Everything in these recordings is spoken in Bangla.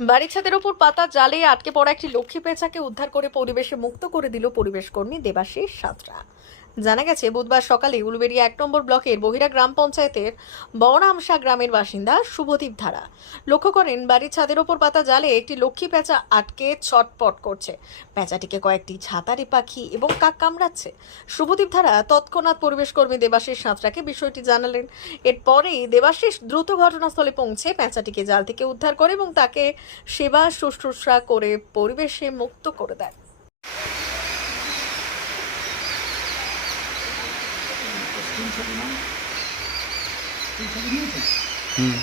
বাড়ির ছাদের ওপর পাতা জালে আটকে পড়া একটি লক্ষ্মী পেঁচাকে উদ্ধার করে পরিবেশে মুক্ত করে দিল পরিবেশ কর্মী দেবাশিস সাঁতরা। জানা গেছে, বুধবার সকালে উলুবেড়িয়া এক নম্বর ব্লকের বহিরা গ্রাম পঞ্চায়েতের বড়ামশা গ্রামের বাসিন্দা শুভদীপ ধারা। লক্ষ্য করেন, বাড়ির ছাদের ওপর পাতা জালে একটি লক্ষ্মী পেঁচা আটকে ছটপট করছে। পেঁচাটিকে কয়েকটি ছাতারি পাখি এবং কাক কামড়াচ্ছে। শুভদীপ ধারা তৎক্ষণাৎ পরিবেশ কর্মী দেবাশিস সাঁতরাকে বিষয়টি জানালেন। এরপরেই দেবাশিস দ্রুত ঘটনাস্থলে পৌঁছে পেঁচাটিকে জাল থেকে উদ্ধার করে এবং তাকে সেবা শুশ্রূষা করে পরিবেশে মুক্ত করে দেয় হুম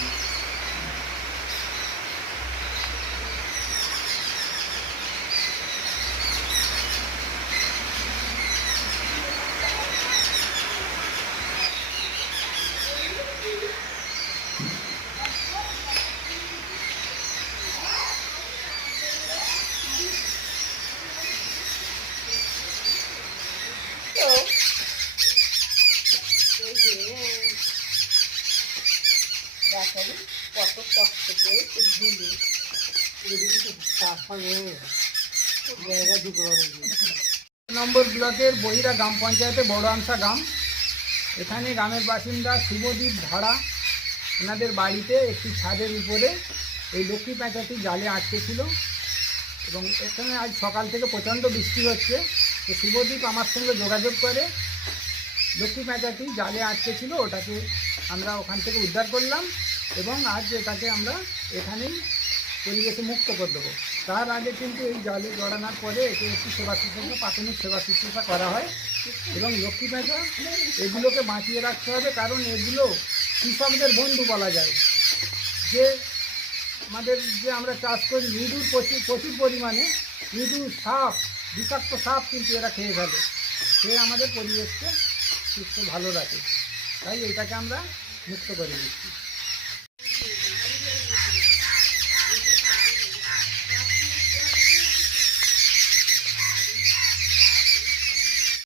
কত কষ্ট করে নম্বর ব্লকের বহিরা গ্রাম পঞ্চায়েতে বড়আমসা গ্রাম। এখানে গ্রামের বাসিন্দা শুভদীপ ধারা। ওনাদের বাড়িতে একটি ছাদের উপরে এই লক্ষ্মী প্যাঁচাটি জালে আটকে ছিল। এবং এখানে আজ সকাল থেকে প্রচণ্ড বৃষ্টি হচ্ছে। তো শুভদীপ আমার সঙ্গে যোগাযোগ করে। লক্ষ্মী পেঁচাটি জালে আটকে ছিল, ওটাকে আমরা ওখান থেকে উদ্ধার করলাম এবং আজ এটাকে আমরা এখানেই পরিবেশে মুক্ত করে দেবো। তার আগে কিন্তু এই জালে জড়ানোর পরে একে একটু সেবা শুশ্রূষা, প্রাথমিক সেবা শুশ্রূষা করা হয় এবং লক্ষ্মী পেঁচা এগুলোকে বাঁচিয়ে রাখতে হবে কারণ এগুলো কৃষকদের বন্ধু বলা যায়। যে আমাদের যে আমরা চাষ করি, মৃদুর প্রচুর প্রচুর পরিমাণে মৃদু সাপ, বিষাক্ত সাপ কিন্তু এরা খেয়ে ফেলে। সে আমাদের পরিবেশকে সুস্থ ভালো রাখে। তাই এটাকে আমরা মুক্ত করে দিচ্ছি।